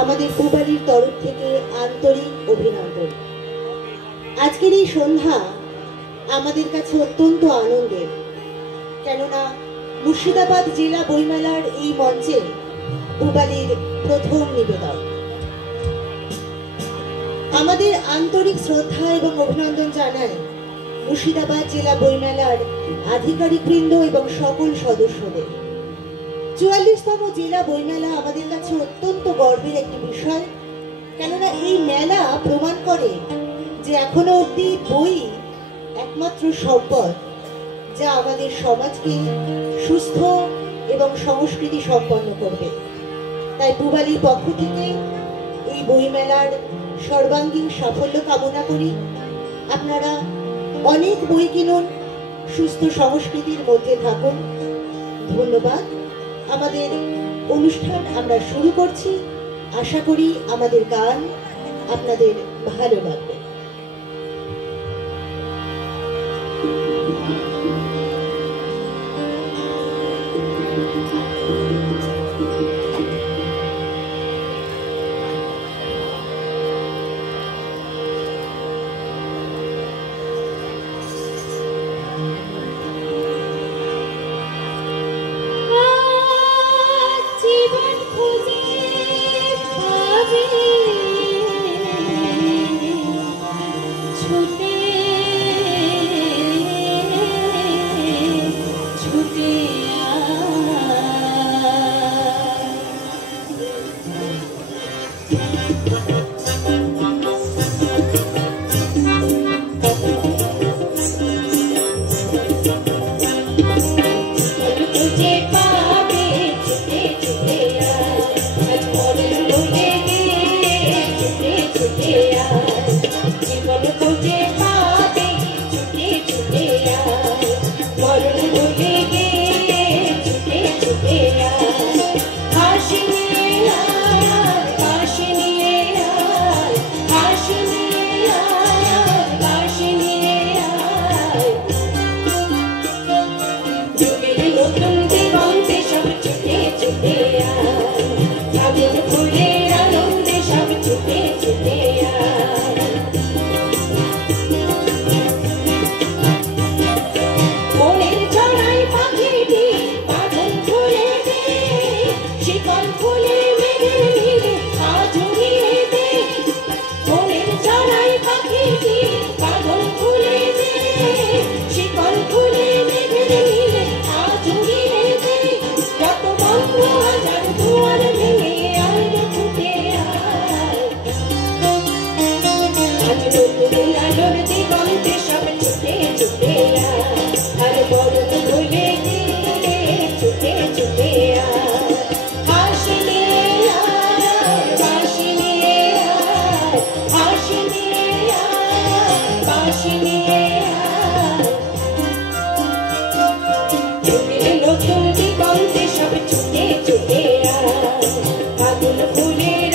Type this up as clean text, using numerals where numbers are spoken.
আমাদের পূবালীর তরফ থেকে আন্তরিক অভিনন্দন। আজকের এই সন্ধ্যা আমাদের কাছে অত্যন্ত আনন্দের, কেননা মুর্শিদাবাদ জেলা বইমেলার এই মঞ্চে পূবালীর প্রথম নিবেদন। আমাদের আন্তরিক শ্রদ্ধা এবং অভিনন্দন জানাই মুর্শিদাবাদ জেলা বইমেলার আধিকারিকবৃন্দ এবং সকল সদস্যদের। ৪৪তম জেলা বইমেলা আমাদের কাছে অত্যন্ত গর্বের একটি বিষয়, কেননা এই মেলা প্রমাণ করে যে এখনো অবধি বই একমাত্র সম্পদ যা আমাদের সমাজকে সুস্থ এবং সংস্কৃতি সম্পন্ন করবে। তাই পূবালীর পক্ষ থেকে এই বইমেলার সর্বাঙ্গীন সাফল্য কামনা করি। আপনারা অনেক বই কিনুন, সুস্থ সংস্কৃতির মধ্যে থাকুন। ধন্যবাদ। আমাদের অনুষ্ঠান আমরা শুরু করছি। আশা করি আমাদের গান আপনাদের ভালো লাগবে। নতুন দিগন্তে সব ছুটে ছুটে আয়, ফাগুন ফুলের